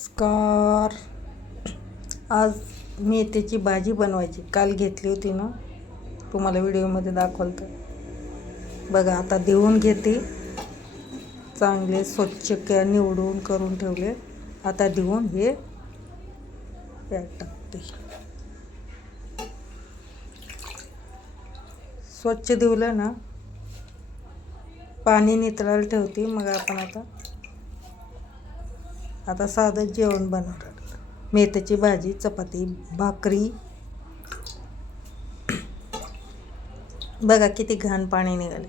नमस्कार. आज मेथीची भाजी बनवायची. काल घेतली होती ना, तुम्हाला व्हिडिओमध्ये दाखवलं तर बघा. आता धुवून घेते, चांगले स्वच्छ निवडून करून ठेवले. आता धुवून हे यात टाकते. स्वच्छ धुवलं ना, पाणी नितळायला ठेवते. मग आपण आता साधं जेवण बनवणार. मेथीची भाजी, चपाती, भाकरी. बघा किती घाण पाणी निघाले.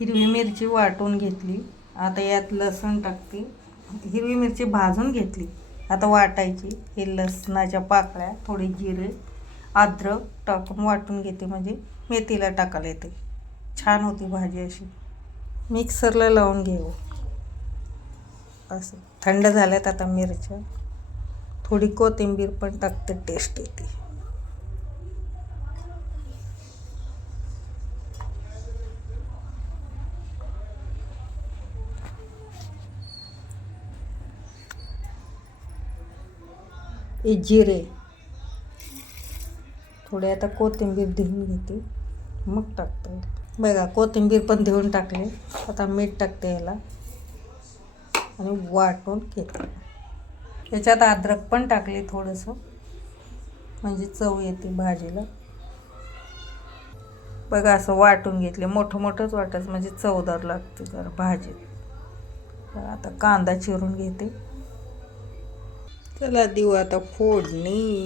हिरवी मिरची वाटून घेतली. आता यात लसूण टाकते. हिरवी मिरची भाजून घेतली, आता वाटायची. हे लसणाच्या पाकळ्या, थोडे जिरे, अद्रक टाकून वाटून घेते, म्हणजे मेथीला टाकायला येते. छान होती भाजी अशी. मिक्सरला लावून घेऊ. असं थंड झाल्यात आता मिरच्या. थोडी कोथिंबीर पण टाकते, टेस्ट येते. हे जिरे, थोडे आता कोथिंबीर धुवून घेते, मग टाकते. बघा कोथिंबीर पण धुवून टाकले. आता मीठ टाकते याला आणि वाटून घेते. याच्यात अद्रक पण टाकले थोडंसं, म्हणजे चव येते भाजीला. बघा असं वाटून घेतले. मोठं मोठंच वाटायचं, म्हणजे चवदार लागते जरा भाजीत. आता कांदा चिरून घेते. चला देऊ आता फोडणी.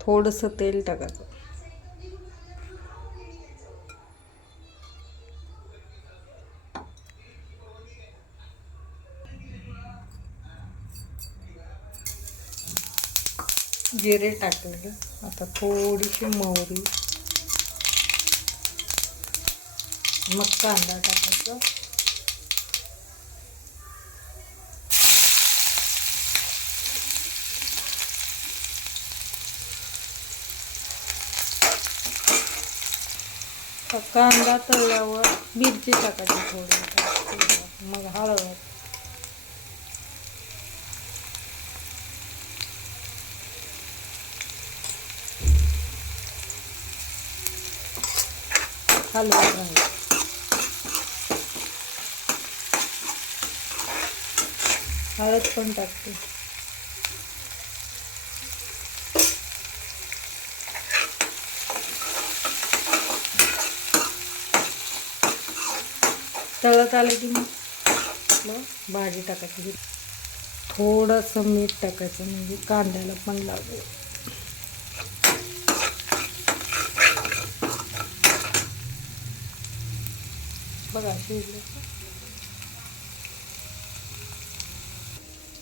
थोडंसं तेल टाकायचं. जिरे टाकले. आता थोडीशी मोहरी, मग कांदा टाकायचा. कांदा तळल्यावर मिरची टाकायची थोडी, मग हळद. हलवत राहायचं. हळद पण टाकते. तळत आलं की मग भाजी टाकायची. थोडंसं मीठ टाकायचं, म्हणजे कांद्याला पण लागेल. बघा शिजलं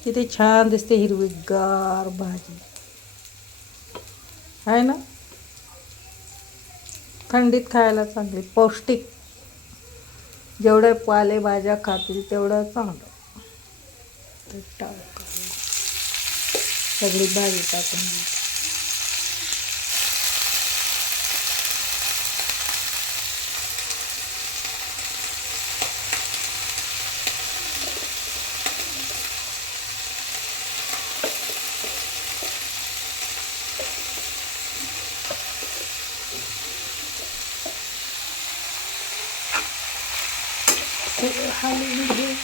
किती छान दिसते. हिरवीगार भाजी आहे ना. थंडीत खायला चांगली, पौष्टिक. जेवढ्या पालेभाज्या खातील तेवढं चांगलं. सगळी भाजी टाकून घ्यायची. हलवून घे.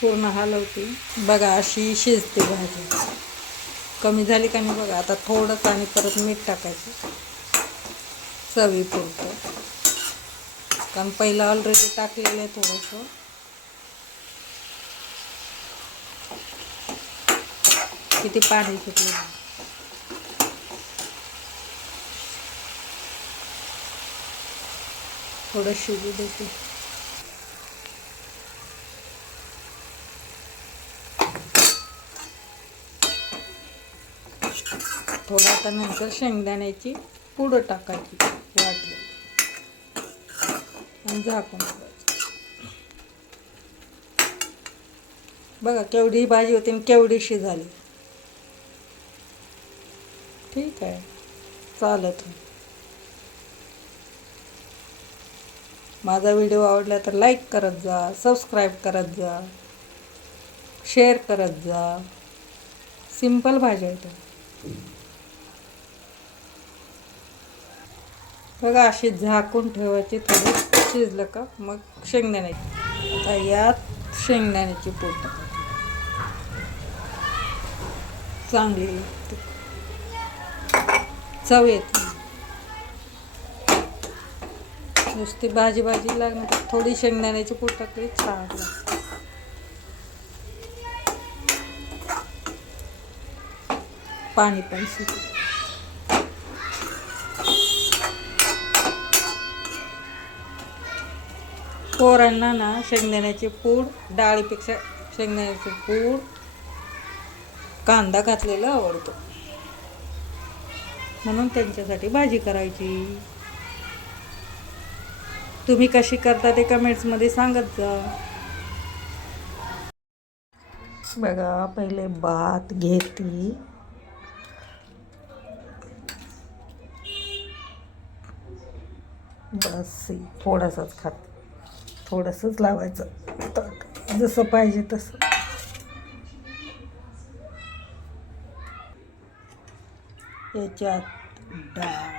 पूर्ण हलवते. बघा अशी शिजते भाजी. कमी झाली का नाही बघा. आता थोडंसं आणि परत मीठ टाकायचं चवीपुरतं, कारण पहिलं ऑलरेडी टाकलेलं आहे थोडंसं. किती पाणी सुटलं. थोडं शिजू देते. थोडं आता नंतर शेंगदाण्याची पूड टाकायची वाटली आणि झाकून ठेवायचं. बघा केवढी भाजी होती आणि केवढीशी झाली. ठीक आहे, चालत. माझा व्हिडिओ आवडला तर लाईक करत जा, सबस्क्राईब करत जा, शेअर करत जा. सिंपल भाज्या आहेत. बघा अशी झाकून ठेवायची, थोडी शिजलं का मग शेंगदाण्याची. आता यात शेंगदाण्याची पूड टाकायची, चांगली लागते, चव येते. नुसती भाजी भाजी लागणार, थोडी शेंगदाण्याची पूड टाकली छान लागते. पाणी पण सुटतं. पोरांना ना शेंगदाण्याची पूड, डाळीपेक्षा शेंगदाण्याची पूड, कांदा घातलेला आवडतो, म्हणून त्यांच्यासाठी भाजी करायची. तुम्ही कशी करता ते कमेंट्समध्ये सांगत जा. बघा पहिले भात घेते, बस थोडासाच खाते, थोडंसंच लावायचं ताट जसं पाहिजे तसं. याच्यात डाळ,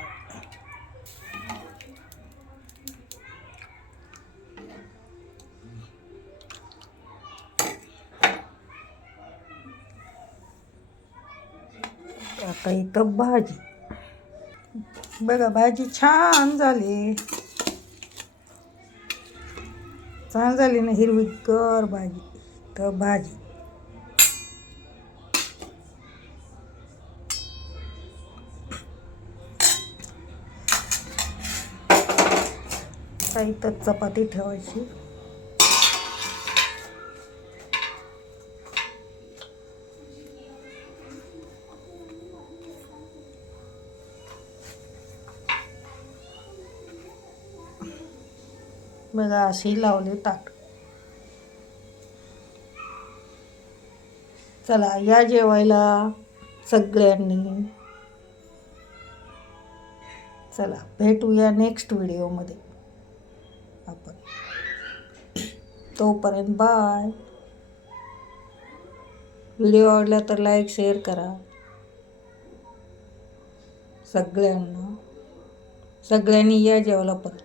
आता इथं भाजी. बघा भाजी छान झाली, छान झाली ना, हिरवीगार भाजी. तर भाजी इथं चपाती ठेवायची. बघा अशी लावली ताट. चला या जेवायला सगळ्यांनी. चला भेटूया नेक्स्ट व्हिडिओमध्ये आपण. तोपर्यंत बाय. व्हिडिओ आवडला तर लाईक शेअर करा. सगळ्यांनी या जेवायला परत.